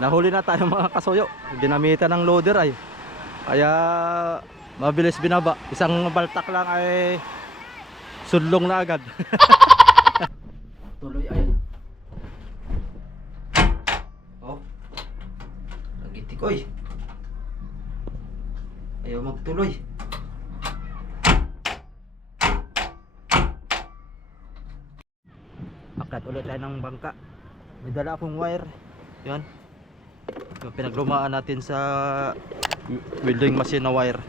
Nahuli na tayo mga kasuyo. Ginamitan ng loader ay. Kaya mabilis binaba. Isang baltak lang ay sudlong na agad. Tuloy ay. Oh. Nagitik oy. Ayaw magtuloy. Akat ulit tayo ng bangka. May dala akong wire. Yan. Yung pinaglumaan natin sa welding machine na wire.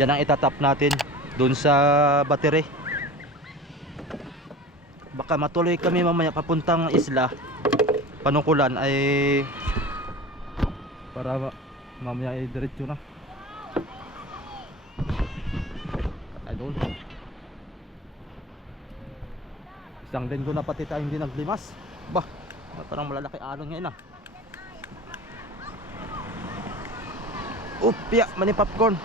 Yan ang itatap natin dun sa battery. Baka matuloy kami mamaya papuntang isla. Panukulan ay para mamaya ay diretso na. Ayun. Isang linggo na pati tayo hindi naglimas. Bah, parang malalaki alon ngayon ah. Upya, mani popcorn.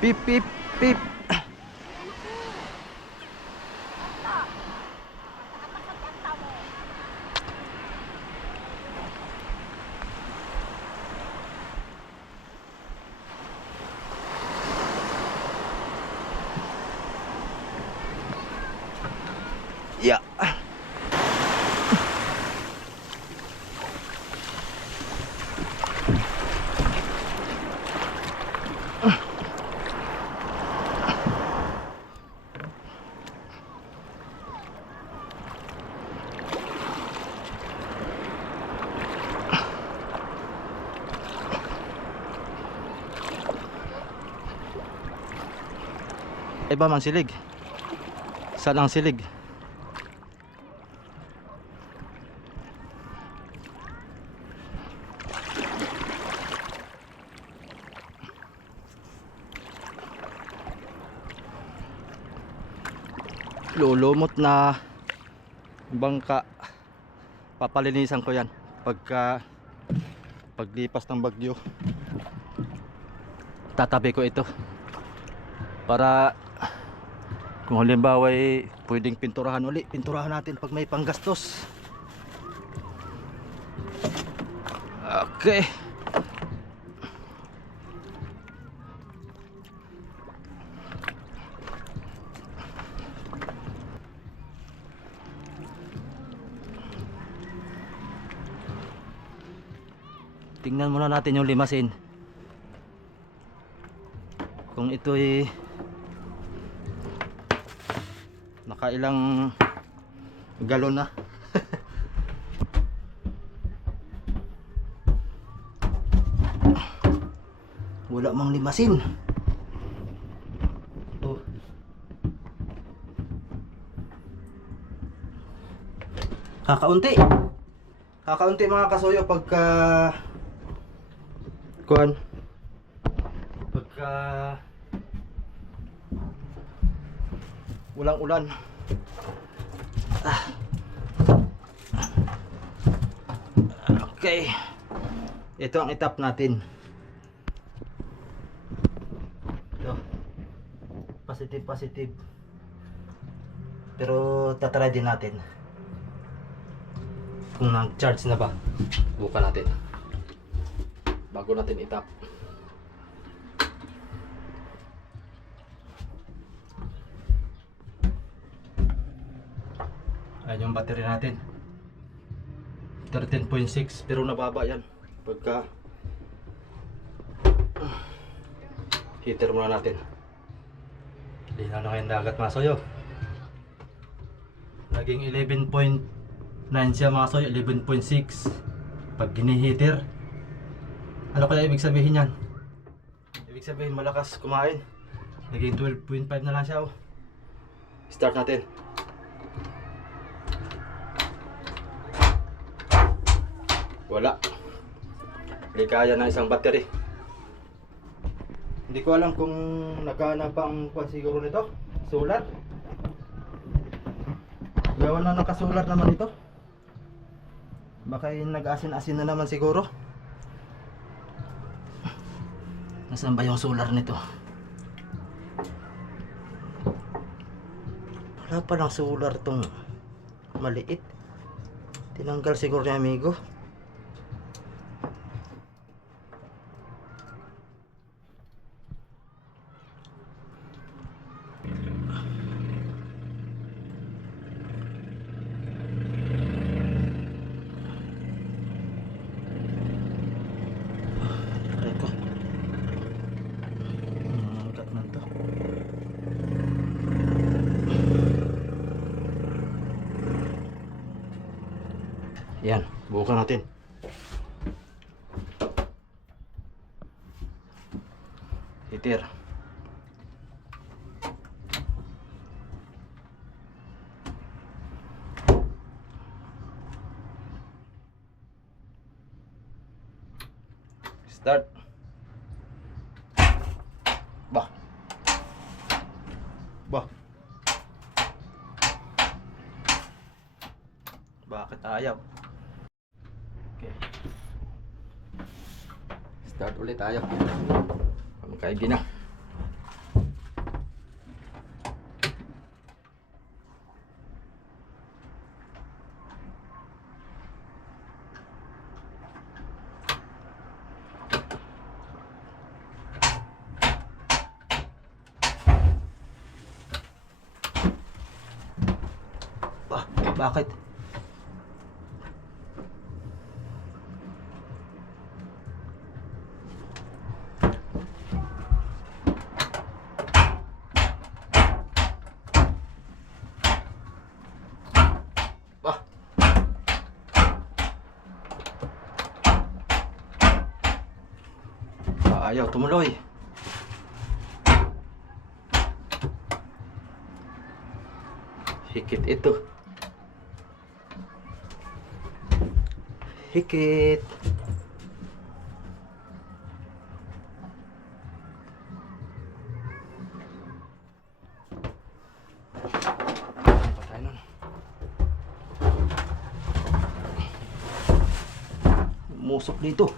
Pip pip pip. Ya. Iba mang silig. Saan ang silig? Lulumot na bangka. Papalinisan ko yan paglipas ng bagyo. Tatabi ko ito para kung halimbawa ay pwedeng pinturahan uli, pinturahan natin pag may panggastos. Okay. Tingnan muna natin yung limasin. Kung ito'y nakailang galon na. Wala mang limasin. Oh. Kakaunti. Kakaunti mga kasuyo pagka walang ulan. Okay. Ito ang itap natin. Ito. Positive. Pero tatry din natin kung nag-charge na ba. Bukan natin bago natin itap. Ayan yung battery natin, 13.6, pero nababa yan pagka heater muna natin. Linaw na ngayon dagat mga soyo. Naging 11.9 siya mga soyo, 11.6 pag gini-heater. Ano kaya ibig sabihin yan? Ibig sabihin malakas kumain. Naging 12.5 na lang siya oh. Start natin. Wala. Hindi kaya ng isang battery. Hindi ko alam kung nagkahanap pang siguro nito. Solar. Gawa na nakasolar naman ito. Baka nag-asin-asin na naman siguro. Nasaan ba yung solar nito? Wala palang solar tong maliit. Tinanggal siguro ni amigo. Aray ko. Kat man to. Yan, bukan natin. Heater. Start. Bah. Bah. Bakit ayaw? Okay. Start ulit tayo. Kaigi na. Bakit? Ayaw tumuloy. Hikit ito. Hikit. Patay nun. Musok dito.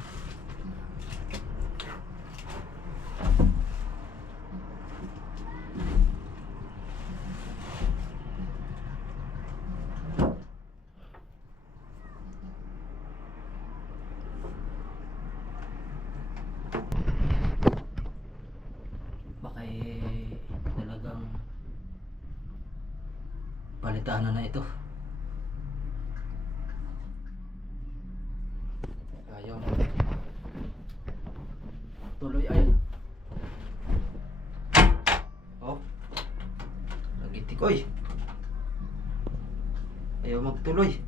Talagang palitan na ito. Ayaw na. Tuloy ay. Oh. Nagitik oy. Ayaw magtuloy.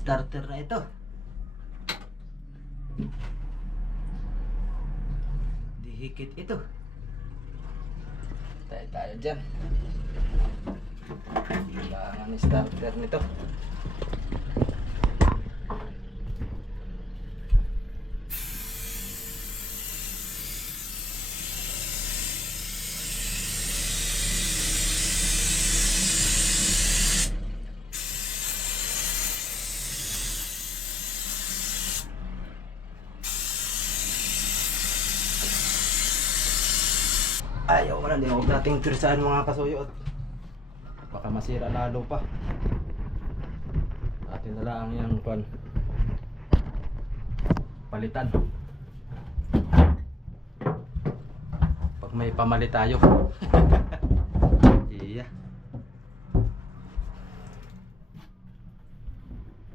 Starter na ito. Dihikit ito. Tayo dyan. Kailangan starter nito. Ayaw na, huwag nating tirsaan mga kasuyo. Baka masira lalo pa. Atin na lang yung palitan. Pag may pamalit tayo. Iya.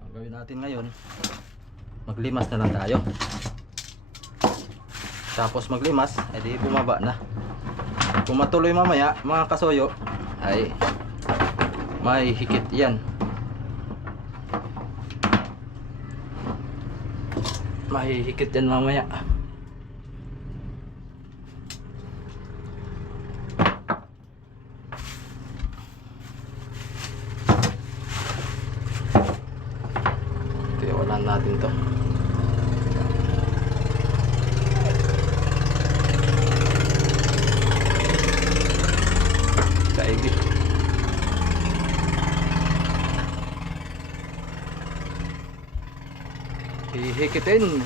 Ang gawin natin ngayon, maglimas na lang tayo. Tapos maglimas, edi bumaba na. Kung matuloy mamaya mga kasuyo ay may hikit yan. May hikit yan mamaya. Tiwalan natin to. Kaigi. hihikitin.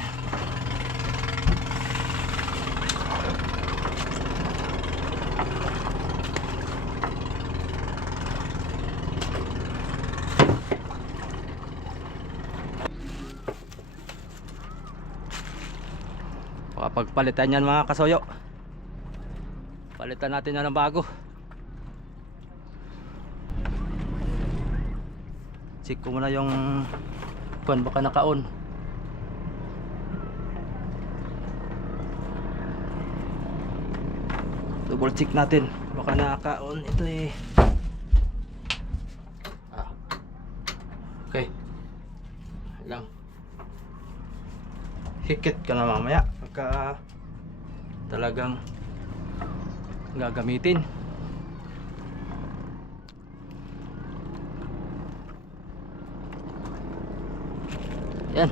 Pagpalitan yan mga kasoyo, palitan natin yan ng bago. Check ko muna yung kuwan, baka naka-on. Double check natin, baka naka-on ito eh. Okay lang, hikit ka na mamaya pagka talagang gagamitin. Yan,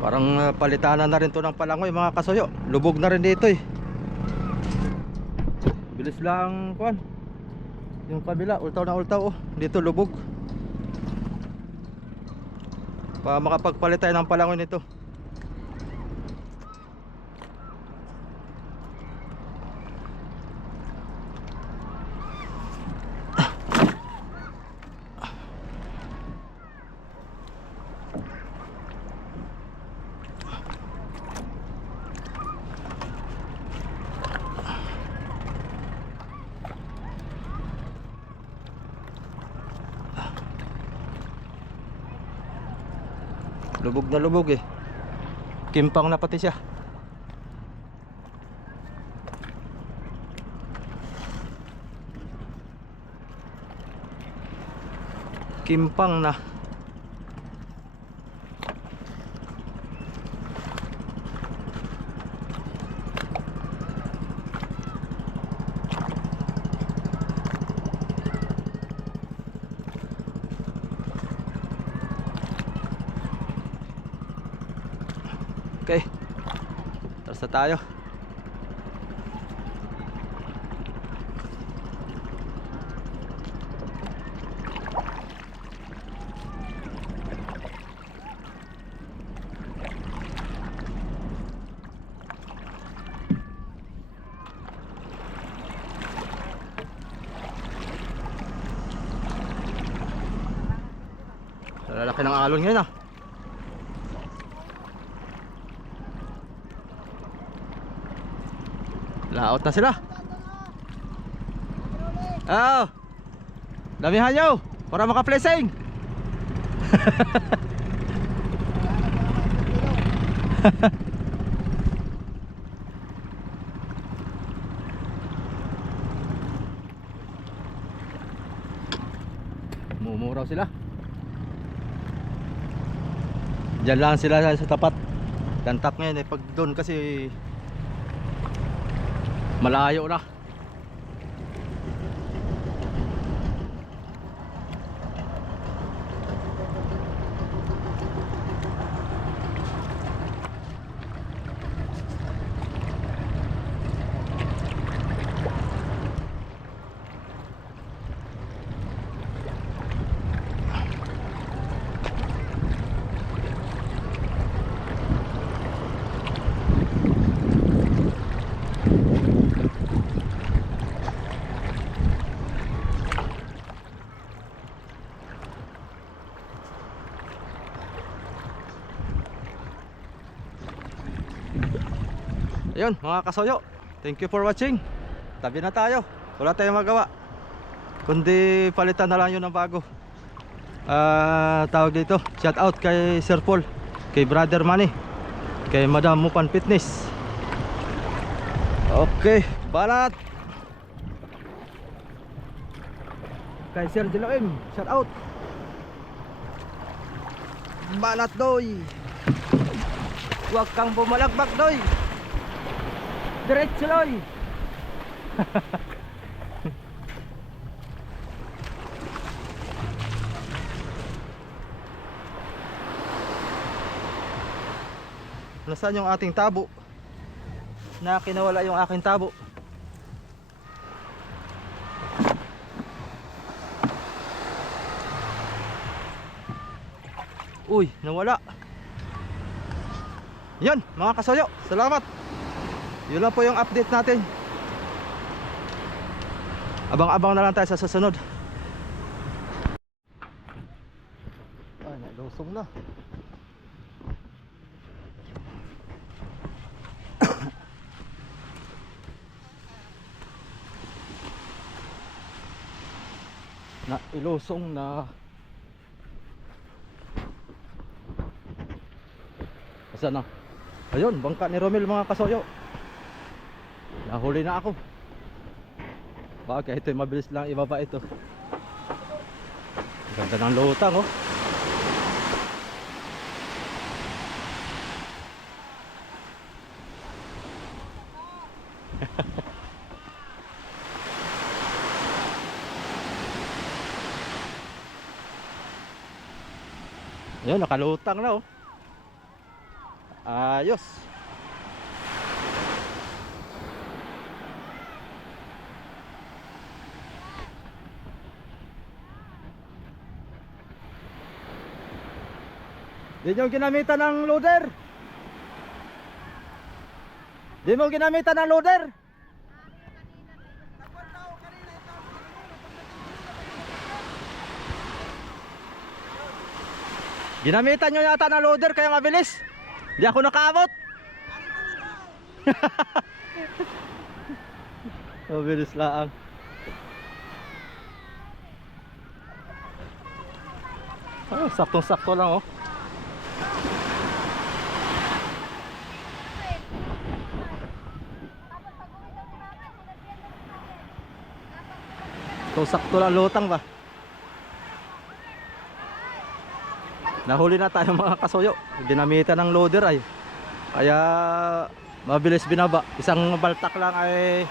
parang palitanan na rin to ng palangoy mga kasoyo. Lubog na rin dito eh. Bilis lang kuan. Yung kabila ultaw na ultaw oh. Dito lubog. Para makapagpalit tayo ng palangoy nito. Lubog na lubog eh. Kimpang na pati siya. Kimpang na. Okay, taras na tayo. Lalaki ng alon ngayon ah. Laot na sila. Oh, damihan nyo para maka-flesing. Mumuraw sila. Diyan lang sila sa tapat. Dantak ngayon eh. Pag doon kasi malayo na. Ayun mga kasoyo, thank you for watching. Tabi na tayo, wala tayong magawa kundi palitan na lang yun ng bago. Tawag dito, shout out kay Sir Paul, kay Brother Manny, kay Madam Mupan Fitness. Okay, balat kay Sir Diloim, shout out. Balat doy, huwag kang bumalagbak doy, diretso loy. Nasaan yung ating tabo? Na kinawala yung aking tabo. Uy, nawala. Yan mga kasoyo, salamat. Yun lang po yung update natin. Abang-abang na lang tayo sa susunod. Ay, nalusong na. Ilusong na. Asan na? Ayun, bangka ni Romel mga kasoyo. Nahuli na ako. Bagay, ito mabilis lang ibaba ito. Ganda ng lutang oh. Ayun, nakalutang na oh. Ayos. Di nyo ginamitan ng loader. Di mo ginamitan ng loader. Ginamitan nyo yata ng loader kaya mabilis. Di ako nakaabot. Mabilis lang. Oh, saktong-sakto lang oh. Sakto lang lutang ba. Nahuli na tayo mga kasoyo. Ginamitan ng loader ay. Kaya mabilis binaba. Isang baltak lang ay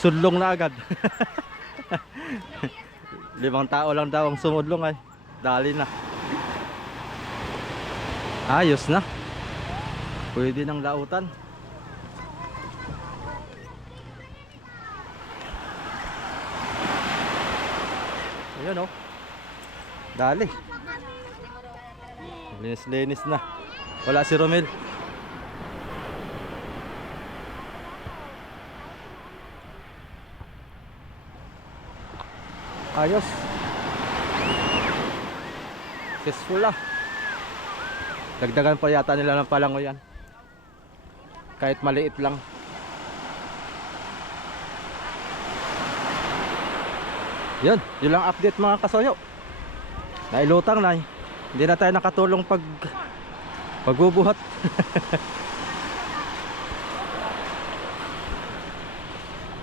sudlong na agad. 5 tao lang daw ang sumudlong ay. Dali na. Ayos na. Pwede ng lautan. Ayun oh. Dali. Linis-linis na. Wala si Romel. Ayos. Successful lah. Dagdagan pa yata nila ng palango yan. Kahit maliit lang. Yun lang update mga kasoyo. Nailutang na. Hindi na tayo nakatulong pagbubuhat.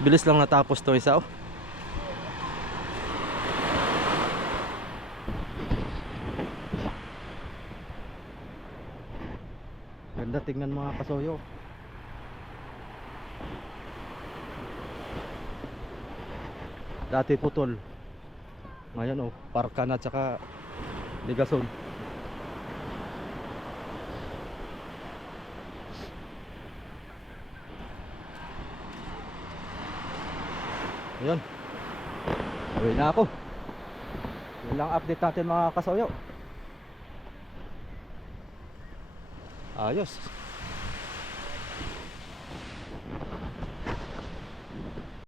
Bilis lang natapos to isa oh. Ganda tingnan mga kasoyo. Dati putol. Ngayon oh, parka na tsaka ligason. Ayun. Uwi na ako. Yun lang update natin mga kasoyo. Ayos.